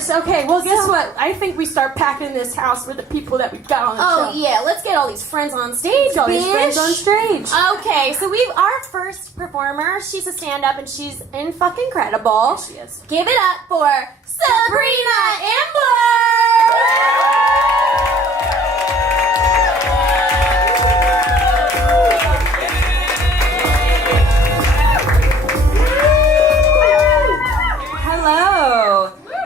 fierce. Okay, well, guess what? I think we start packing this house with the people that we got on the show. Oh, yeah, let's get all these friends on stage, All these friends on stage. Okay, so we've our first performer. She's a stand-up, and she's fucking incredible. Yes, she is. Give it up for Sabrina Imbler!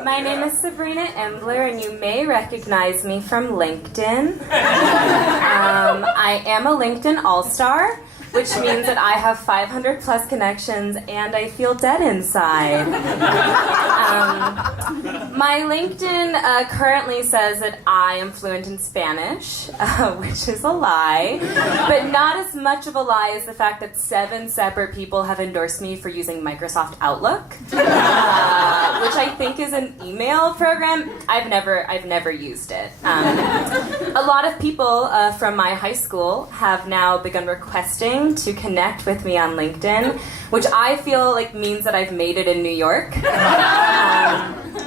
My name is Sabrina Imbler, and you may recognize me from LinkedIn. I am a LinkedIn All-Star, which means that I have 500 plus connections and I feel dead inside. My LinkedIn currently says that I am fluent in Spanish, which is a lie, but not as much of a lie as the fact that 7 separate people have endorsed me for using Microsoft Outlook, which I think is an email program. I've never used it. A lot of people from my high school have now begun requesting to connect with me on LinkedIn, which I feel like means that I've made it in New York.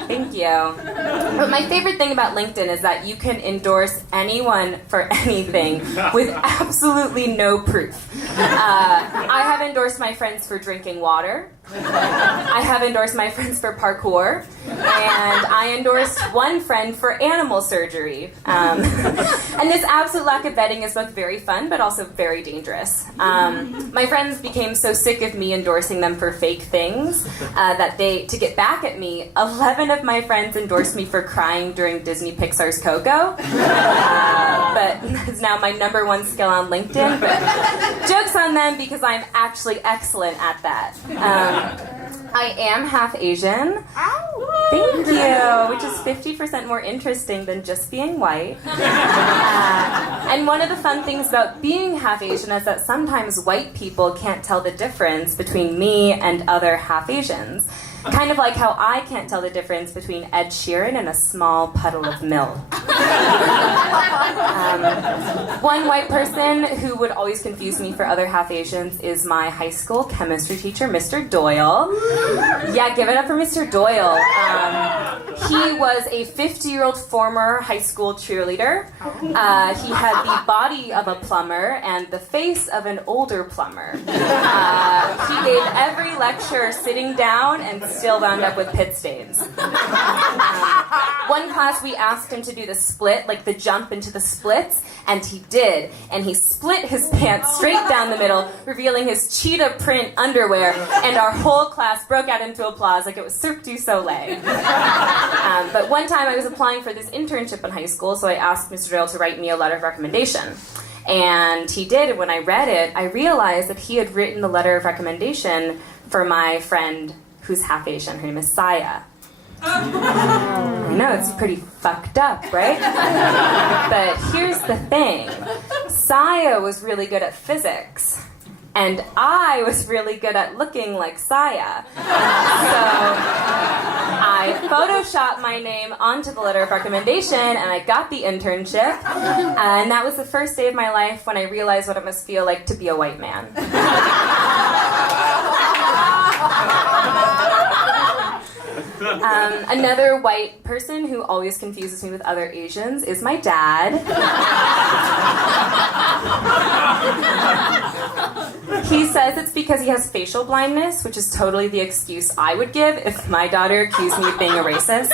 Thank you. But my favorite thing about LinkedIn is that you can endorse anyone for anything with absolutely no proof. I have endorsed my friends for drinking water. I have endorsed my friends for parkour. And I endorsed one friend for animal surgery. And this absolute lack of vetting is both very fun but also very dangerous. My friends became so sick of me endorsing them for fake things that to get back at me, 11 of my friends endorsed me for crying during Disney Pixar's Coco. But it's now my #1 skill on LinkedIn. But joke's on them because I'm actually excellent at that. I am half Asian. Thank you, which is 50% more interesting than just being white. And one of the fun things about being half Asian is that sometimes white people can't tell the difference between me and other half Asians. Kind of like how I can't tell the difference between Ed Sheeran and a small puddle of milk. One white person who would always confuse me for other half Asians is my high school chemistry teacher, Mr. Doyle. Yeah, give it up for Mr. Doyle. He was a 50-year-old former high school cheerleader. He had the body of a plumber and the face of an older plumber. He gave every lecture sitting down and still wound up with pit stains. One class we asked him to do the split, like the jump into the splits, and he did. And he split his pants straight down the middle, revealing his cheetah print underwear, and our whole class broke out into applause like it was Cirque du Soleil. But one time I was applying for this internship in high school, so I asked Mr. Doyle to write me a letter of recommendation. And he did, and when I read it, I realized that he had written the letter of recommendation for my friend who's half Asian. Her name is Saya. I know, it's pretty fucked up, right? But here's the thing. Saya was really good at physics, and I was really good at looking like Saya. So I photoshopped my name onto the letter of recommendation, and I got the internship. And that was the first day of my life when I realized what it must feel like to be a white man. Another white person who always confuses me with other Asians is my dad. He says it's because he has facial blindness, which is totally the excuse I would give if my daughter accused me of being a racist.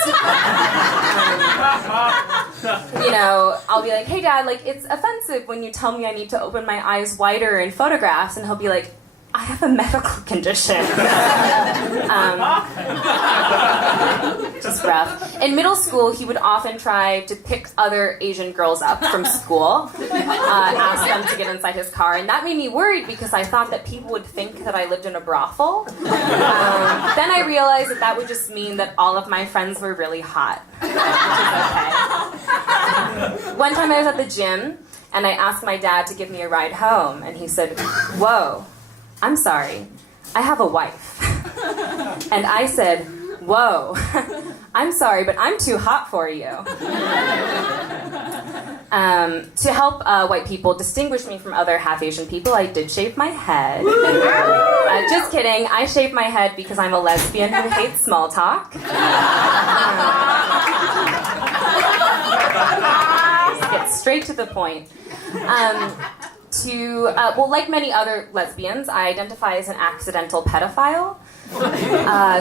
I'll be like, hey dad, like it's offensive when you tell me I need to open my eyes wider in photographs, and he'll be like, I have a medical condition. Just rough. In middle school, he would often try to pick other Asian girls up from school, ask them to get inside his car, and that made me worried because I thought that people would think that I lived in a brothel. Then I realized that would just mean that all of my friends were really hot, which is okay. One time I was at the gym, and I asked my dad to give me a ride home, and he said, whoa, I'm sorry, I have a wife. And I said, whoa, I'm sorry, but I'm too hot for you. To help white people distinguish me from other half-Asian people, I did shave my head. Just kidding, I shaved my head because I'm a lesbian who hates small talk. straight to the point. Like many other lesbians, I identify as an accidental pedophile.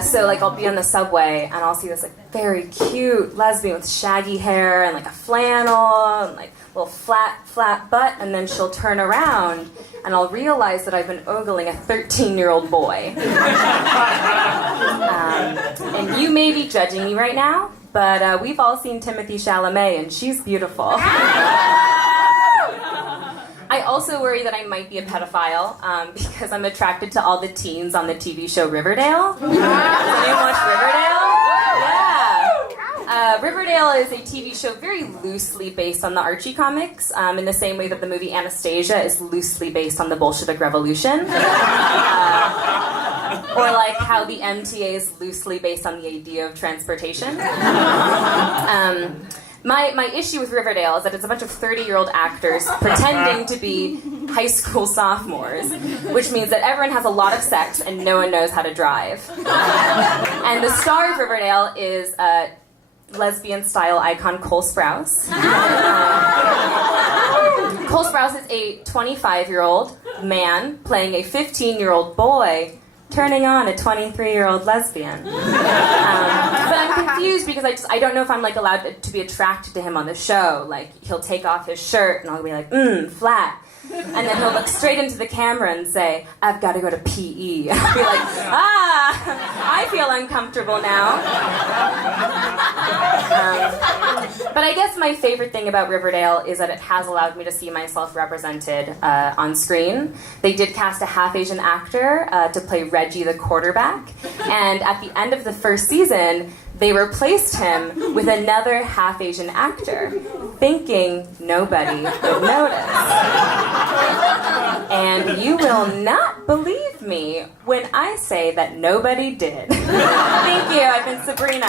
So like I'll be on the subway and I'll see this like very cute lesbian with shaggy hair and like a flannel and like a little flat butt, and then she'll turn around and I'll realize that I've been ogling a 13-year-old boy. And you may be judging me right now, but we've all seen Timothée Chalamet and she's beautiful. I also worry that I might be a pedophile because I'm attracted to all the teens on the TV show Riverdale. Does anyone watch Riverdale? Yeah. Riverdale is a TV show very loosely based on the Archie comics, in the same way that the movie Anastasia is loosely based on the Bolshevik Revolution. Or like how the MTA is loosely based on the idea of transportation. My issue with Riverdale is that it's a bunch of 30-year-old actors pretending to be high school sophomores, which means that everyone has a lot of sex and no one knows how to drive. And the star of Riverdale is lesbian-style icon Cole Sprouse. Cole Sprouse is a 25-year-old man playing a 15-year-old boy turning on a 23-year-old lesbian. But I'm confused because I don't know if I'm like allowed to be attracted to him on the show. Like he'll take off his shirt and I'll be like, flat. And then he'll look straight into the camera and say, I've got to go to PE. And I'll be like, I feel uncomfortable now. But I guess my favorite thing about Riverdale is that it has allowed me to see myself represented on screen. They did cast a half-Asian actor to play Reggie the quarterback. And at the end of the first season, they replaced him with another half-Asian actor, thinking nobody would notice. And you will not believe me when I say that nobody did. Thank you. I've been Sabrina.